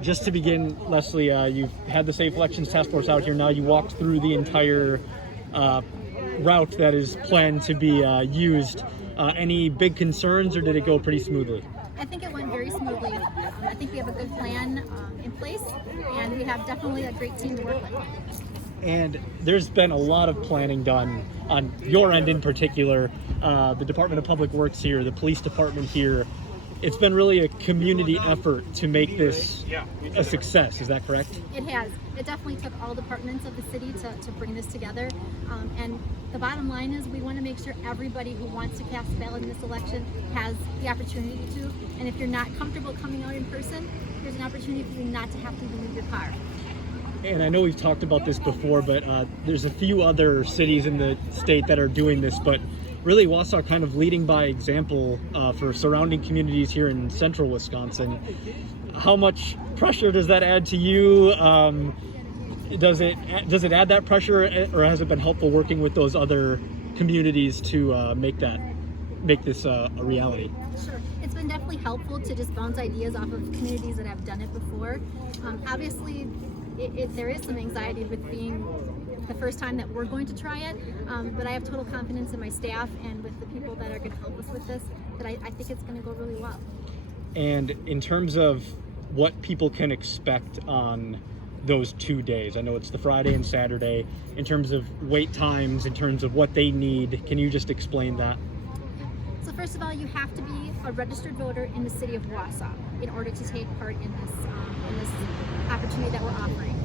Just to begin, Leslie, you've had the Safe Elections Task Force out here now. You walked through the entire route that is planned to be used. Any big concerns, or did it go pretty smoothly? I think it went very smoothly. I think we have a good plan in place, and we have definitely a great team to work with. And there's been a lot of planning done on your end in particular. The Department of Public Works here, the police department here. It's been really a community effort to make this a success. Is that correct? It has. It definitely took all departments of the city to bring this together. And the bottom line is we want to make sure everybody who wants to cast a ballot in this election has the opportunity to. And if you're not comfortable coming out in person, there's an opportunity for you not to have to even leave your car. And I know we've talked about this before, but there's a few other cities in the state that are doing this, but really Wausau kind of leading by example for surrounding communities here in central Wisconsin. How much pressure does that add to you? Does it add that pressure, or has it been helpful working with those other communities to make this a reality? Sure. It's been definitely helpful to just bounce ideas off of communities that have done it before. Obviously, there is some anxiety with being the first time that we're going to try it, but I have total confidence in my staff and with the people that are going to help us with this, that I think it's going to go really well. And in terms of what people can expect on those 2 days, I know it's the Friday and Saturday, in terms of wait times, in terms of what they need, can you just explain that? So first of all, you have to be a registered voter in the city of Wausau in order to take part in this opportunity that we're offering.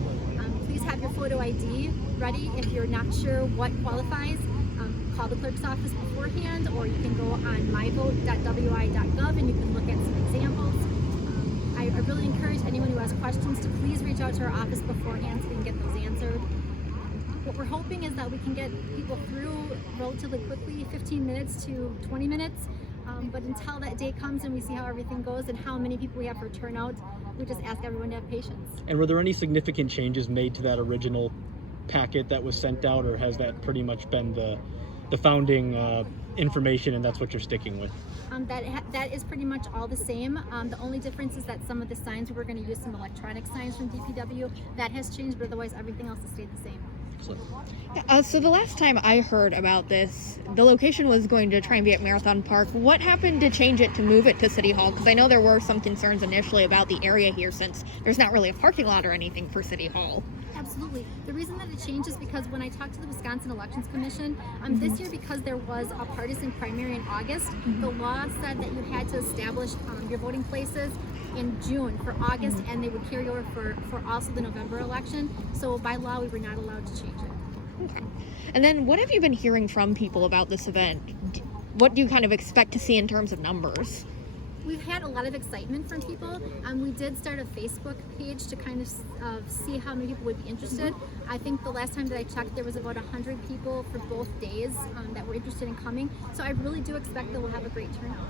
Please have your photo ID ready. If you're not sure what qualifies, call the clerk's office beforehand, or you can go on myvote.wi.gov and you can look at some examples. I really encourage anyone who has questions to please reach out to our office beforehand so we can get those answered. What we're hoping is that we can get people through relatively quickly, 15 minutes to 20 minutes. But until that day comes and we see how everything goes and how many people we have for turnout, we just ask everyone to have patience. And were there any significant changes made to that original packet that was sent out, or has that pretty much been the founding information and that's what you're sticking with? That is pretty much all the same. The only difference is that some of the signs, we were going to use some electronic signs from DPW. That has changed, but otherwise everything else has stayed the same. So the last time I heard about this, the location was going to try and be at Marathon Park. What happened to change it to move it to City Hall? Because I know there were some concerns initially about the area here, since there's not really a parking lot or anything for City Hall. Absolutely. The reason that it changed is because when I talked to the Wisconsin Elections Commission, this year, because there was a partisan primary in August, the law said that you had to establish your voting places in June for August, and they would carry over for also the November election. So by law, we were not allowed to change it. Okay. And then what have you been hearing from people about this event? What do you kind of expect to see in terms of numbers? We've had a lot of excitement from people. We did start a Facebook page to kind of see how many people would be interested. I think the last time that I checked, there was about 100 people for both days that were interested in coming. So I really do expect that we'll have a great turnout.